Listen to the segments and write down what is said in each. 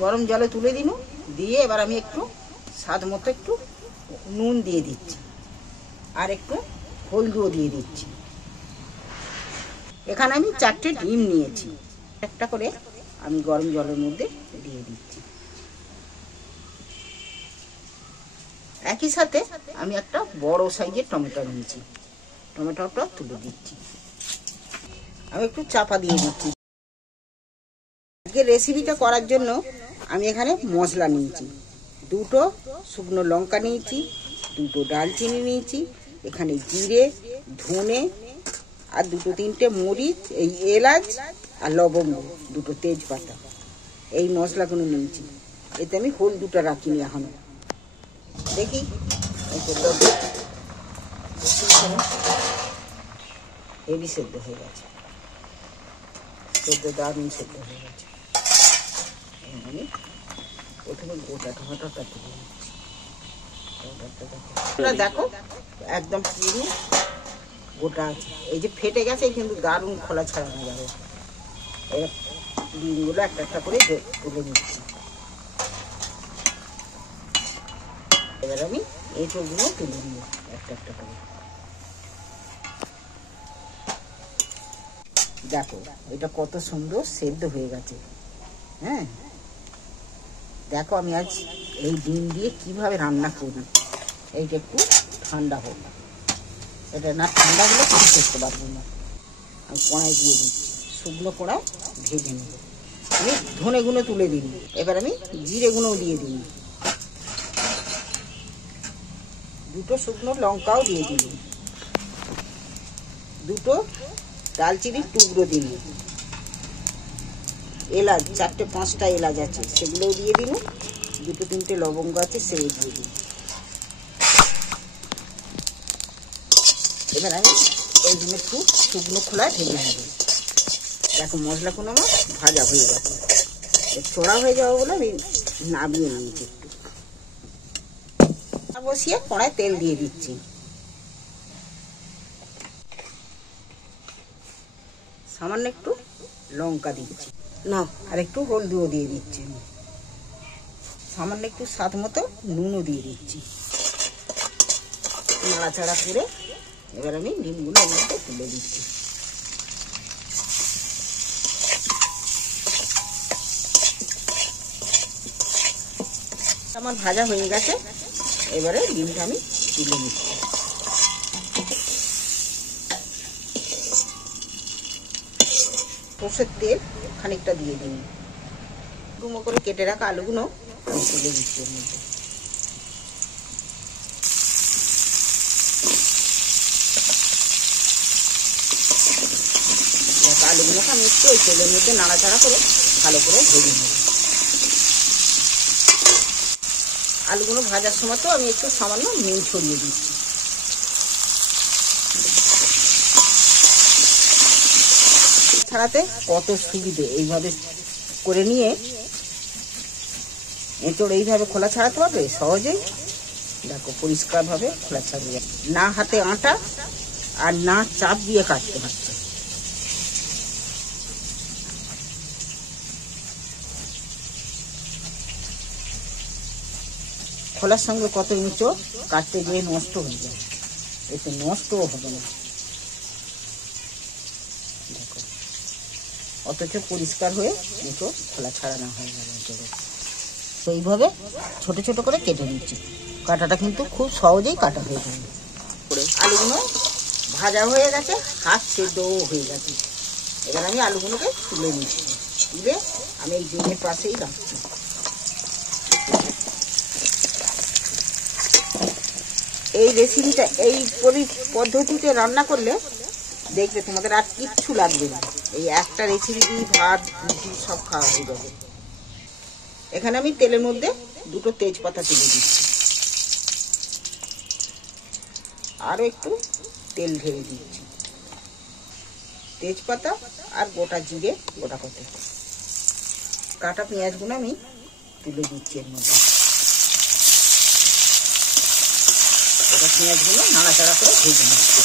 গরম জলে তুলে দিন, দিয়ে এবার আমি একটু স্বাদ মতো একটু নুন দিয়ে দিচ্ছি, আর একটু হলদিও দিয়ে দিচ্ছি। এখানে আমি 4টে ডিম নিয়েছি, একটা করে আমি গরম জলের মধ্যে দিয়ে দিচ্ছি। একই সাথে আমি একটা বড় সাইজের টমেটো নিয়েছি, টমেটোটা তুলে দিচ্ছি। আমি একটু চাপা দিয়ে দিচ্ছি। আজকে রেসিপিটা করার জন্য আমি এখানে মশলা নিয়েছি, 2টো শুকনো লঙ্কা নিয়েছি, 2টো ডালচিনি নিয়েছি, এখানে জিরে, ধনে আর 2-3টে মরিচ, এই এলাচ আর লবঙ্গ, 2টো তেজপাতা, এই মশলাগুলো নিয়েছি। এতে আমি হলুদটা রাখিনি এখনো। দেখি হেভি সেদ্ধ হয়ে গেছে, সেদ্ধ দারুণ সেদ্ধ হয়ে গেছে। আমি প্রথমে গোটা টমেটোটা তুলে নিচ্ছি। দেখো একদম পুরো গোটা আছে, এই যে ফেটে গেছে কিন্তু দারুণ খোলা ছাড়ানো যাবে। এবার ডিমগুলো একটা একটা করে তুলে নিচ্ছি। এবার আমি এঁচোড়গুলো তুলে নিই একটা একটা করে। দেখো এটা কত সুন্দর সেদ্ধ হয়ে গেছে। হ্যাঁ, দেখো আমি আজ এই ডিম দিয়ে কিভাবে রান্না করি। এইটা একটু ঠান্ডা হোক, এটা না ঠান্ডা হলে কিছু করতে পারবো না। আমি কড়াই দিয়ে দিচ্ছি, শুকনো কড়াই ভেজে নেব। আমি ধনে গুঁড়ো তুলে দিই, এবার আমি জিরে গুঁড়ো দিয়ে দিই, 2টো শুকনো লঙ্কাও দিয়ে দিই, 2টো দালচিনির টুকরো দিন, এলাচ 4-5টা এলাচ আছে সেগুলোও দিয়ে দিন, 2-3টে লবঙ্গ আছে সেও দিয়ে দিন। এবার আমি এইগুলো একটু শুকনো খোলায় ভেজে নেব। দেখো মশলাগুলো আমার ভাজা হয়ে গেছে, চড়া হয়ে যাওয়া বলে আমি নামিয়ে নিয়েছি। একটু বসিয়ে কড়ায় তেল দিয়ে দিচ্ছি, সামান্য একটু লঙ্কা দিচ্ছি, না আর একটু হলদিও দিয়ে দিচ্ছি, সামান্য একটু স্বাদ মতো নুনও দিয়ে দিচ্ছি। নাড়াচাড়া করে এবার আমি ডিমগুলো এর মধ্যে তুলে দিচ্ছি। আমার ভাজা হয়ে গেছে, এবারে ডিমটা আমি তুলে নিচ্ছি। সর্ষের তেল খানিকটা দিয়ে দিন, ডুমো করে কেটে রাখা আলুগুলো আমি তুলে দিচ্ছি এর মধ্যে। আলুগুলোকে আমি একটু ওই তেলের মধ্যে নাড়াচাড়া করে ভালো করে ভেজে নেব। আলুগুলো ভাজার সময় তো আমি একটু সামান্য নুন ছড়িয়ে দিচ্ছি। ছাড়াতে কত সুবিধে, এইভাবে করে নিয়ে এঁচড় এইভাবে খোলা ছাড়াতে পারবে সহজেই। দেখো পরিষ্কারভাবে খোলা ছাড়িয়ে, না হাতে আটা আর না চাপ দিয়ে কাটতে হচ্ছে। খোলার সঙ্গে কত এঁচড় কাটতে গিয়ে নষ্ট হয়ে যায়, এতে নষ্টও হবে না। দেখো অথচ পরিষ্কার হয়ে এঁচড় খোলা ছাড়ানো হয়ে গেল। এঁচড়ে তো এইভাবে ছোট ছোট করে কেটে নিচ্ছি, কাটাটা কিন্তু খুব সহজেই কাটা হয়ে যাবে। আলুগুলো ভাজা হয়ে গেছে, হাত সেদ্ধও হয়ে গেছে। এবার আমি আলুগুলোকে তুলে নিচ্ছি, তুলে আমি এই ডিমের পাশেই রাখছি। এই রেসিপিটা এই পদ্ধতিতে রান্না করলে দেখবে তোমাদের আর কিচ্ছু লাগবে না, এই একটা রেসিপি দিয়ে ভাত রুটি সব খাওয়া হয়ে যাবে। এখানে আমি তেলের মধ্যে 2টো তেজপাতা তুলে দিচ্ছি, আরও একটু তেল ঢেলে দিচ্ছি, তেজপাতা আর গোটা জিরে, গোটা কতে কাটা পেঁয়াজগুলো আমি তুলে দিচ্ছি এর মধ্যে। গোটা পেঁয়াজগুলো নাড়াচাড়া করে ভেজে নিচ্ছি।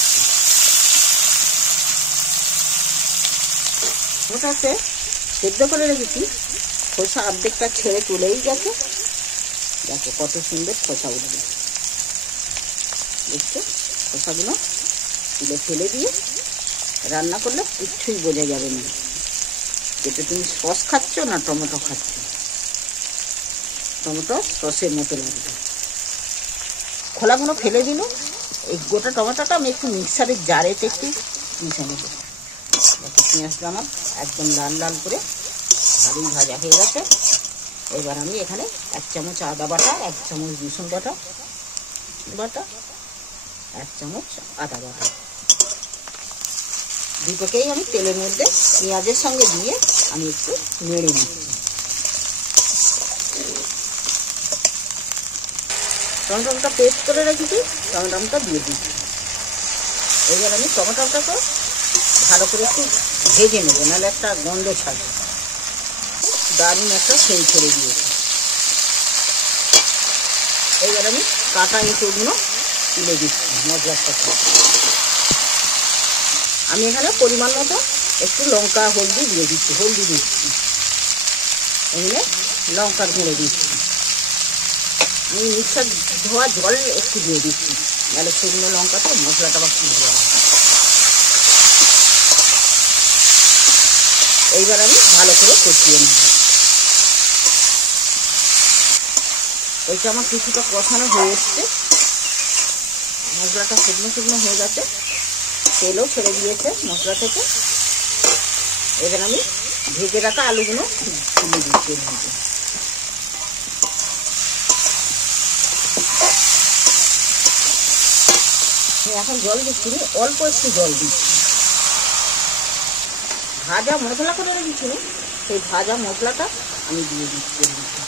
ওটাতে সেদ্ধ করে রেখেছি খোসা অর্ধেকটা ছেড়ে চলেই গেছে। দেখো কত সুন্দর খোসা উঠবে, দেখছো? খোসাগুলো তুলে ফেলে দিয়ে রান্না করলে কিচ্ছুই বোঝা যাবে না যেটা তুমি সস খাচ্ছ না টমেটো খাচ্ছ। টমেটো সসের মতো লাগবে। খোলাগুলো ফেলে দিল। এই গোটা টমেটোটা আমি একটু মিক্সারের জারেতে একটু মিশে নেব। দেখো পেঁয়াজটা আমার একদম লাল লাল করে ভালোই ভাজা হয়ে গেছে। এবার আমি এখানে 1 চামচ আদা বাটা, 1 চামচ রসুন বাটা, 1 চামচ আদা বাটা, দুটোকেই আমি তেলের মধ্যে পেঁয়াজের সঙ্গে দিয়ে আমি একটু নেড়ে নিচ্ছি। টমেটোটা পেস্ট করে রেখেছি, টমেটোটা দিয়ে দিচ্ছি। এবার আমি টমেটোটাকে ভালো করে একটু ভেজে নেবো, নাহলে একটা গন্ধ ছাড়বে। দারুণ একটা সেন্ট ছেড়ে দিয়েছি। এবার আমি কাটা এঁচোড়গুলো তুলে দিচ্ছি মশলার সাথে। আমি এখানে পরিমাণ মতো একটু লঙ্কা হলদি দিয়ে দিচ্ছি, হলদি দিচ্ছি, এখানে লঙ্কার গুঁড়ো দিচ্ছি। আমি মিক্সার ধোয়া জল একটু দিয়ে দিচ্ছি, নাহলে শুকনো লঙ্কাতে মশলাটা আবার ফুটে যাবে। এইবার আমি ভালো করে কষিয়ে নেব। এইটা আমার কিছুটা কষানো হয়ে এসছে, মশলাটা শুকনো শুকনো হয়ে গেছে, তেলও ছেড়ে দিয়েছে মশলা থেকে। এবার আমি ভেজে রাখা আলুগুলো তুলে দিচ্ছি এর মধ্যে। এখন জল দিচ্ছি, অল্প একটু জল দিচ্ছি। ভাজা মশলা করে রেখেছি, সেই ভাজা মশলাটা আমি দিয়ে দিচ্ছি এর মধ্যে।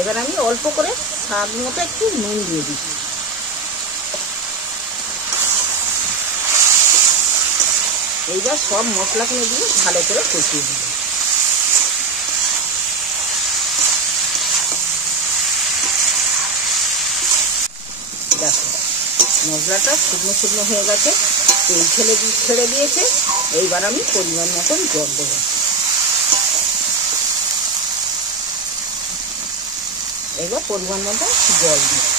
এবার আমি অল্প করে স্বাদ মতো একটু নুন দিয়ে দিচ্ছি। এইবার সব মশলাগুলো দিয়ে ভালো করে কষিয়ে দেব। দেখো মশলাটা শুকনো শুকনো হয়ে গেছে, তেল ছেড়ে দিয়েছে। এইবার আমি পরিমাণ মতন জল দেবো। এবার পরিমাণ মতো জল দিচ্ছি।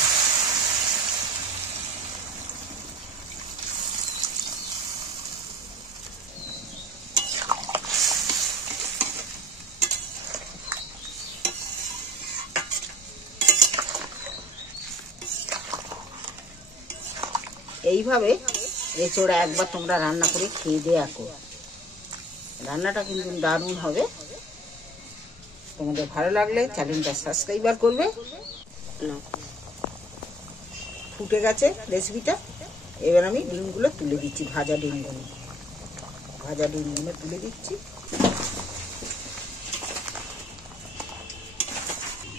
এইভাবে এঁচোড় একবার তোমরা রান্না করে খেয়ে দেখো, রান্নাটা কিন্তু দারুণ হবে। তোমাদের ভালো লাগলে চ্যানেলটা সাবস্ক্রাইব করবে। ফুটে গেছে রেসিপিটা। এবার আমি ডিমগুলো তুলে দিচ্ছি, ভাজা ডিমগুলো তুলে দিচ্ছি।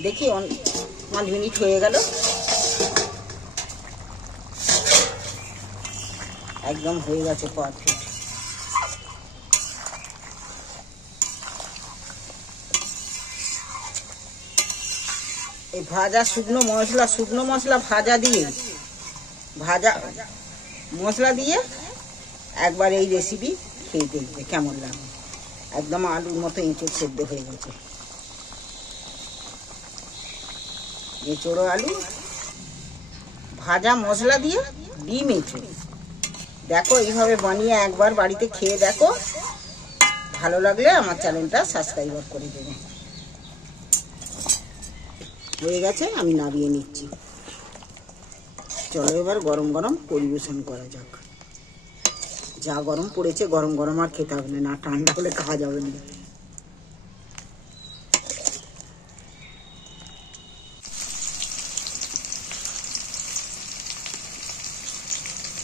দেখি 5 মিনিট হয়ে গেল, একদম হয়ে গেছে পারফেক্ট। এই ভাজা শুকনো মশলা ভাজা মশলা দিয়ে একবার এই রেসিপি খেয়ে দেখবে কেমন লাগে। একদম আলুর মতো এঁচোড় সেদ্ধ হয়ে গেছে। এঁচোড় আলু ভাজা মশলা দিয়ে ডিম এঁচোড়। দেখো এইভাবে বানিয়ে একবার বাড়িতে খেয়ে দেখো, ভালো লাগলে আমার চ্যানেলটা সাবস্ক্রাইব করে দেবে। হয়ে গেছে, আমি নামিয়ে নিচ্ছি। চলো এবার গরম গরম পরিবেশন করা যাক। যা গরম পড়েছে, গরম গরম আর খেতে হবে না, ঠান্ডা হলে খাওয়া যাবে না।